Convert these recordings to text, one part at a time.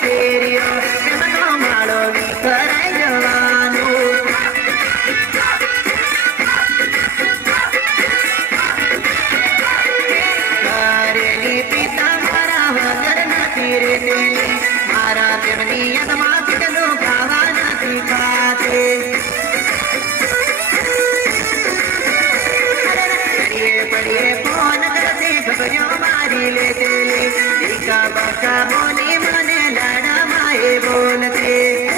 ફેર્યો પ્રેમનો માળો વિખરાઈ જવાનો કરેલી પિતા મારા વગર નથી રેતેલી મારા પ્રેમની યાદમાં કેટલું ખાવા નથી ખાતે પડીએ ફોન કરતી ખબરીઓ મારી લેતેલી દીકા બાકા બોલી મને લાડામાં એ બોલતી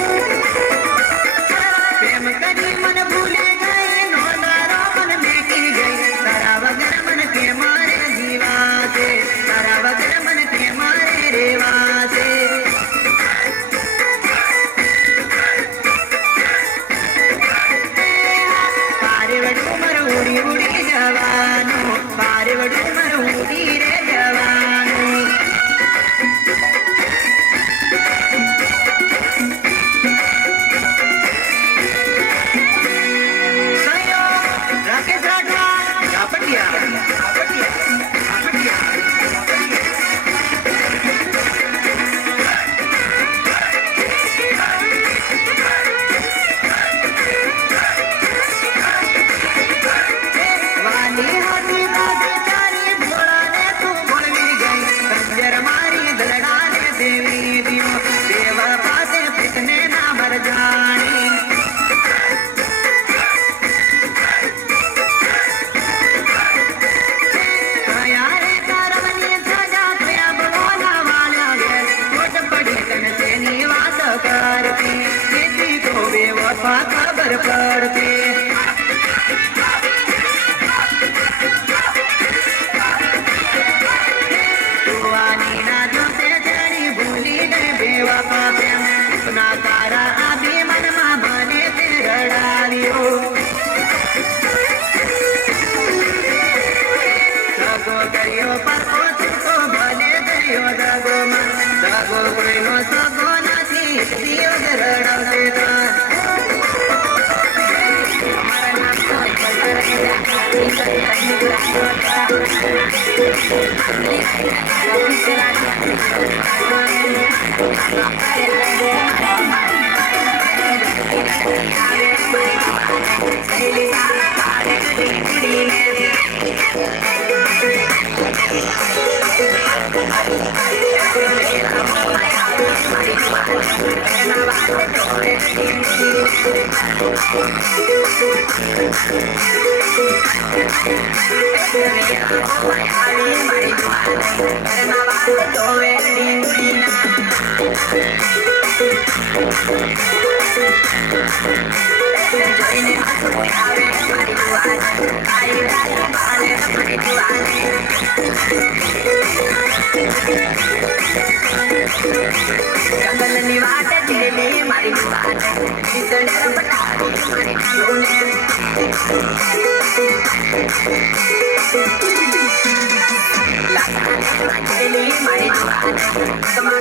પ્રેમ કરી મન ભૂલી ગઈ નો તારો મન મેકી ગઈ તારા વગર મન કે મારે જીવાશે તારા વગર મન કે મારે રેવાશે પારે વડું મારું ઉડી ઉડી જવાનું પારે વડું મારું ઉડી રે જવાનું રાકેશ રાઠવા વાલી હતી દાદી તારી ભોળાને તું ભોળવી ગઈ કંજર મારી દલડાને દેવી દિયો દેવ પાસે પ્રીતને ના મરજાણી કયા રે તારવની સજા કયા બોલા વાળ્યા ઘેર ખોટ પડી તને તેની વાત કરતી તેથી તો બેવફા ખબર પડતી જુવાનીના જોતે જડી ભૂલી ગઈ બેવફા પ્રેમ સપના તારા આભી મનમાં મને તે રડાવ્યો દગો કર્યો પરકો છૂટો ભલે કર્યો દગો મન દગો કોઈનો સગો નથી દિયો જ રડાવશે તન જંગલની વાત જેલી મારી જુવાને ચિતડે પટારી મારી જોને લાગણી જેલી મારી જુવાને